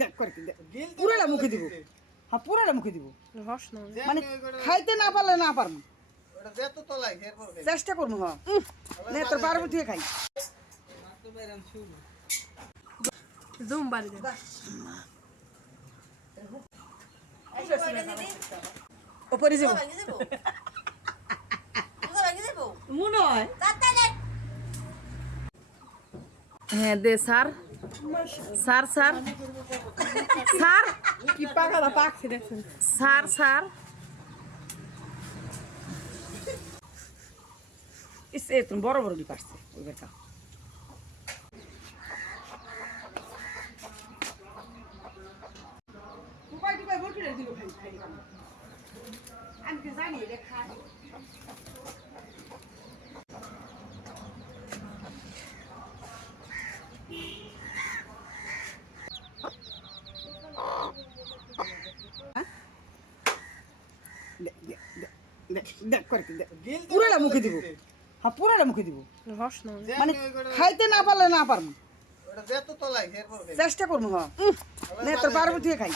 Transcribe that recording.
দেখ করে কি দেখ পুরাটা মুখে দিব হ্যাঁ পুরাটা মুখে দিব মানে খাইতে না পারলে না পারবো চেষ্টা করবো হ্যাঁ নে তোর পারবো তুই খাই জুম বাড়ি দে ওপরে যাবো মনে হয় হ্যাঁ দে স্যার স্যার স্যার স্যার কি পাকাটা পাকছে দেখছেন স্যার স্যার এ তুমি বড় বড় পারছে ওই বেটা আমি কি জানি এটা খাই দেখ করে কি দেখ পুরাটা মুখে দিব হ্যাঁ পুরাটা মুখে দিব মানে খাইতে না পারলে না পারবো চেষ্টা করবো হ্যাঁ নে তোর পারবো তুই খাই